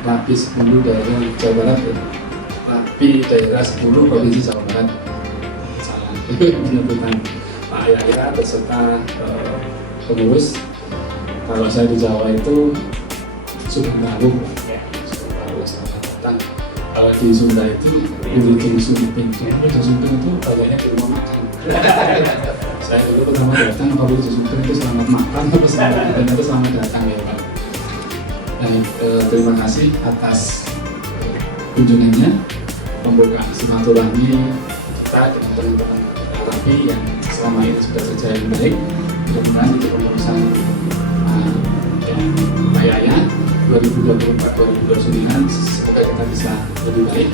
Rapi 10 daerah Jawa Barat ya. Rapi daerah 10 Provinsi Jawa Barat. Salah penyebutan Pak Yahya beserta pengurus. Kalau saya di Jawa itu Sumbawa ya, Sumbawa selamat datang. Kalau di Sunda itu Wilujeng Sumping. Wilujeng Sumping itu kayaknya di rumah makan. Saya dulu pertama datang kalau Wilujeng Sumping itu selamat makan, terus selamat datang ya Pak. Baik, terima kasih atas kunjungannya, pembukaan silaturahmi kita dengan teman-teman Rapi yang selama ini sudah berjalan baik. Mudah-mudahan itu pengurusan Pak Yaya 2024-2029 semoga kita bisa lebih baik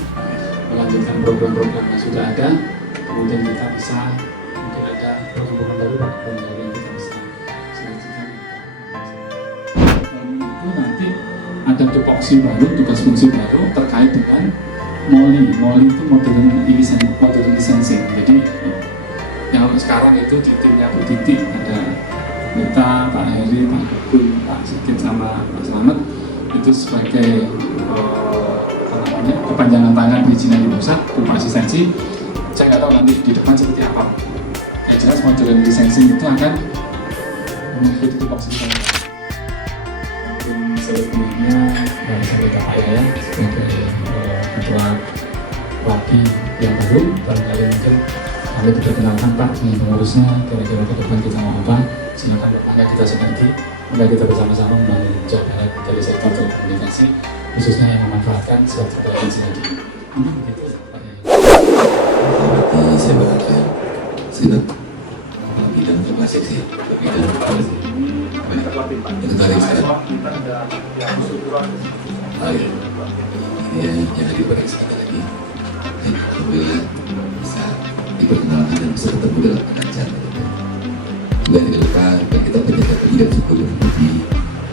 melanjutkan program-program yang sudah ada, kemudian kita bisa mungkin ada program-program baru dan yang kita bisa selanjutkan. Itu nanti ada tupoksi baru, tugas fungsi baru terkait dengan MOLI itu modern licensing. Jadi yang sekarang itu di timnya Bu Titi ada kita, Pak Heri, Pak Kebun, Pak Sigit sama Pak Slamet itu sebagai kepanjangan tangan perizinan di pusat berupa asistensi. Saya nggak tahu nanti di depan seperti apa. Yang jelas modern licensing itu akan mengikuti tupoksi baru. Mungkin selebihnya dari saya Pak Yaya sebagai ketua Rapi yang baru, barangkali mungkin kami diperkenalkan Pak dengan pengurusnya, kira-kira ke depan kita mau apa, silakan bertanya, kita sinergi, maka kita bersama-sama membangun Jawa Barat dari sektor telekomunikasi, khususnya yang memanfaatkan sektor telekomunikasi. Begitu Pak Yaya. Berarti saya bahagia, saya bidang informasi sih, bidang informasi. Itu tadi sekarang. Ini yang hadir pada kesempatan lagi. Alhamdulillah bisa diperkenalkan dan bisa ketemu dalam acara. Juga tidak lupa kita menjaga pendidikan suku dan budi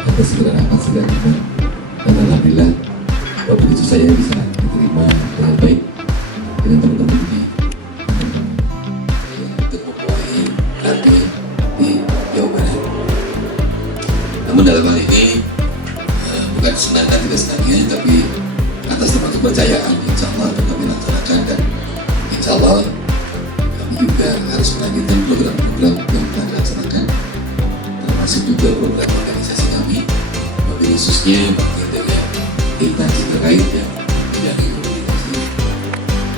atas segala amat segala macam. Dan alhamdulillah waktu itu saya bisa diterima dengan baik dengan teman-teman di untuk memulai Rapi di Jawa Barat. Namun dalam hal ini bukan senang dan tidak senangnya, tapi atas nama kepercayaan insya Allah akan kami laksanakan, dan insya Allah kami juga harus melanjutkan program-program yang telah dilaksanakan, termasuk juga program organisasi kami, tapi khususnya bagian dari instansi terkait yang bidang komunikasi.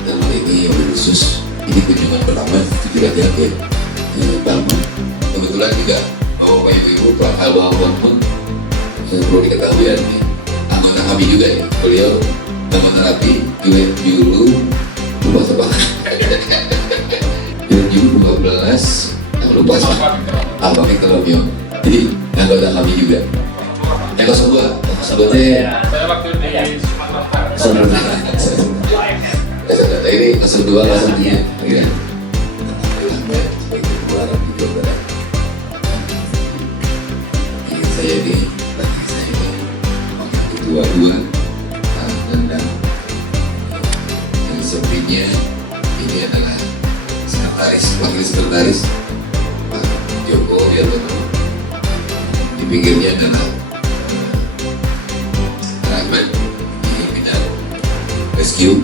Dalam hal ini oleh khusus ini kunjungan pertama itu juga dia ke Balma. Kebetulan juga Bapak Ibu Pak Alwah pun perlu diketahui anggota kami juga ya, beliau anggota Rapi dulu lupa sebab dulu 2012 lupa apa Victor Romeo, jadi anggota kami juga yang 02 sebetulnya saya waktu di Sumatera ini 02 03 ya. Saya ini ketua 2 dan yang sepertinya ini adalah wakil sekretaris Pak Joko Widodo. Di pinggirnya adalah Rahmat di bidang rescue.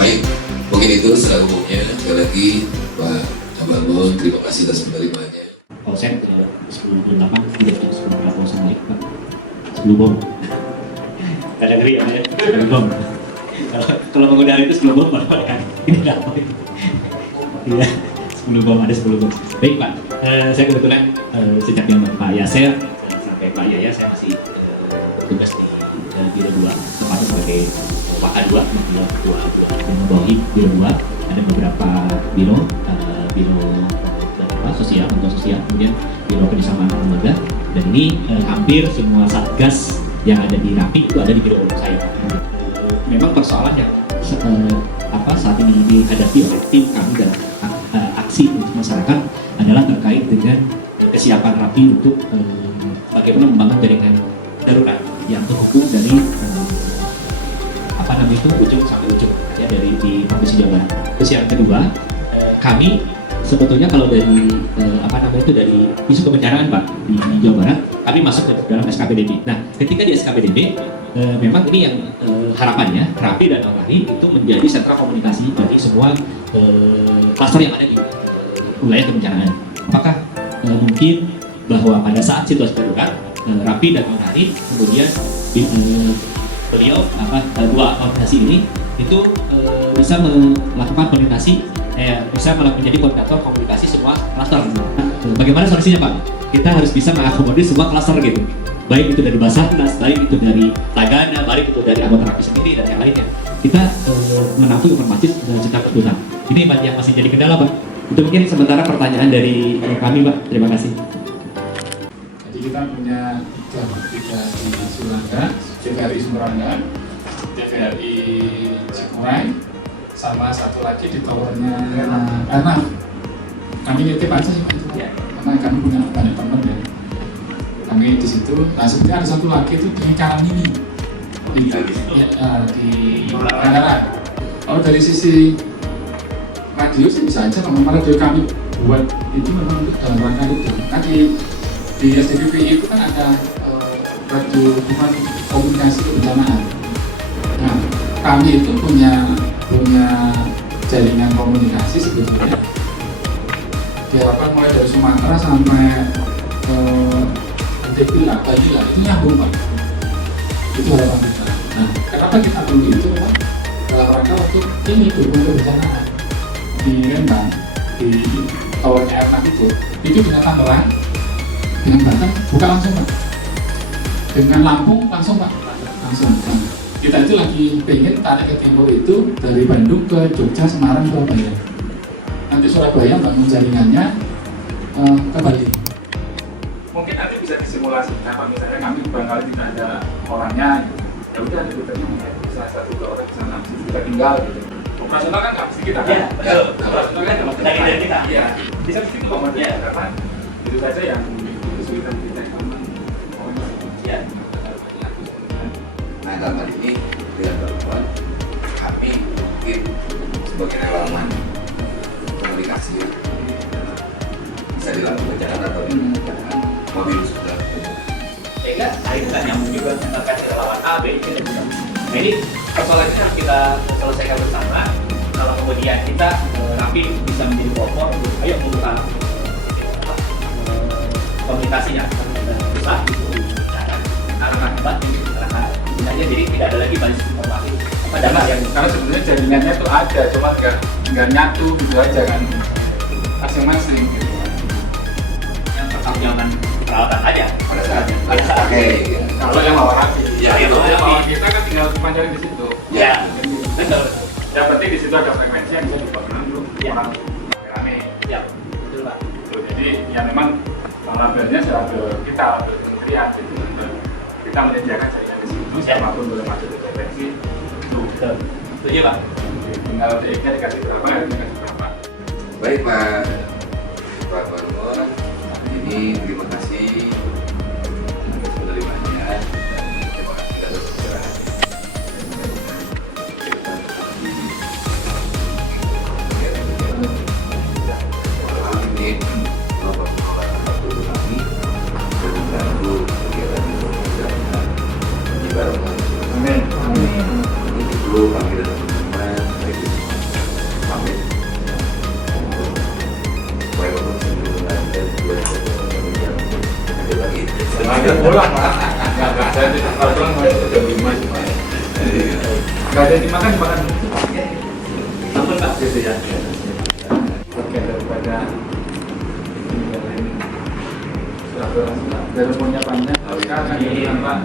Baik, mungkin itu secara umumnya. Sekali lagi Pak Abalon, terima kasih atas penerimaannya. Polsek 10.8 tidak 10.8 milik Pak. 10 bom. Gak ada ngeri ya, 10 bom. Kalau mengundang itu 10 bom, Pak. Ini nggak apa itu. Iya, 10 bom, ada 10 bom. Baik Pak, saya kebetulan sejak yang Pak Yaser sampai Pak Yaya saya masih tugas di Biro 2, tempatnya sebagai Pak A2, Biro 2, yang membawahi Biro 2. Ada beberapa biro, sosial, bantuan sosial, kemudian biro kerjasama lembaga, dan ini hampir semua satgas yang ada di Rapi itu ada di biro saya. Memang persoalan yang saat ini dihadapi oleh tim kami dan aksi untuk masyarakat adalah terkait dengan kesiapan Rapi untuk bagaimana membangun jaringan darurat yang terhubung dari ujung sampai ujung ya, dari di Provinsi Jawa Barat. Terus yang kedua, kami sebetulnya kalau dari dari isu kebencanaan Pak di Jawa Barat, kami masuk ke dalam SKPDB. Nah, ketika di SKPDB, memang ini yang harapannya Rapi dan Alkahri itu menjadi sentra komunikasi bagi semua klaster yang ada di wilayah kebencanaan. Apakah mungkin bahwa pada saat situasi darurat, Rapi dan Alkahri kemudian beliau dua organisasi ini itu bisa melakukan komunikasi, bisa menjadi koordinator komunikasi semua klaster. Nah, bagaimana solusinya Pak? Kita harus bisa mengakomodir semua klaster gitu, baik itu dari Basarnas, baik itu dari Tagana, baik itu dari anggota Rapi sendiri dan yang lainnya. Kita menampung informasi secara keseluruhan. Ini yang masih jadi kendala Pak. Itu mungkin sementara pertanyaan dari kami Pak. Terima kasih. Jadi kita punya tiga di Sulanda, TVRI Sumberanga, TVRI Cikuray, sama satu lagi di towernya karena kami nitip aja sih Pak, karena kami punya banyak teman ya. Kami di situ. Nah sebenarnya ada satu lagi itu di Karangini di Bandara. Kalau dari sisi radio sih bisa aja, memang radio kami buat itu memang dalam rangka itu. Nah di SDPPI itu kan ada radio komunikasi kebencanaan. Nah kami itu punya jaringan komunikasi sebetulnya diharapkan mulai dari Sumatera sampai NTB lah, Bali lah, itu nyambung Pak. Itu harapan kita. Nah, kenapa kita tunggu itu Pak? Dalam rangka waktu ini dukung kebencanaan di Lembang, di towernya Airnav itu dengan Tangerang, dengan Banten buka langsung Pak. Dengan Lampung langsung Pak, langsung. Nah, kita itu lagi pengen tarik ke timur itu dari Bandung ke Jogja, Semarang, Surabaya. Nanti Surabaya bangun jaringannya ke Bali. Mungkin nanti bisa disimulasikan, kalau misalnya kami barangkali tidak ada orangnya, ya udah ada putarnya mungkin bisa satu dua orang di sana, kita tinggal gitu. Operasional kan nggak mesti kita kan? Betul. Operasional kan nggak mesti Dari kita. Iya, bisa di situ kok Mas ya, karena itu saja yang kesulitan kita yang aman. Ya. Nah dalam hal ini dengan bantuan kami mungkin sebagai relawan komunikasi bisa dilakukan jalan atau dengan mobil sudah. Sehingga hari itu kan nyambung juga terkait relawan A, B, C, dan C. Nah ini persoalan ini harus kita selesaikan bersama. Kalau kemudian kita Rapi bisa menjadi pelopor, ayo membuka komunikasinya besar arah debat jadi tidak ada lagi basis informasi Karena sebenarnya jaringannya itu ada, cuma nggak nyatu gitu aja kan, masing-masing gitu. yang pertanggungjawaban perawatan aja Pada saat pakai ya. Kalau yang bawa Rapi, Ya, kalau itu. yang bawa kita kan tinggal pancarin di situ. Ya, betul. Yang penting di situ ada frekuensi yang bisa dibangun untuk Ya. orang rame. Ya, betul Pak. Gitu. Jadi ya memang labelnya label kita, label kementerian itu benar. Kita menyediakan jaringan di situ, siapapun boleh masuk ke frekuensi itu. Betul. Setuju Pak. Tinggal DE-nya dikasih berapa, ya dikasih berapa. Baik Pak Barmor, ini terima kasih atas penerimanya. Terima kasih atas pencerahan. Ini Bapak Pengelola Satu kami dan membantu kegiatan kegiatan di Barmor. Amin. Ini dulu kami dan teman-teman baik itu pamit untuk supaya untuk sebelum lanjut dua jam ada lagi. Ada pulang Pak. Nggak, saya tidak pulang masih ke jam 5 sih Pak. Nggak ada dimakan. Ampun Pak, gitu ya. Oke, daripada ini yang lain sudah berlangsung, dari punya panjang. Sekarang Pak.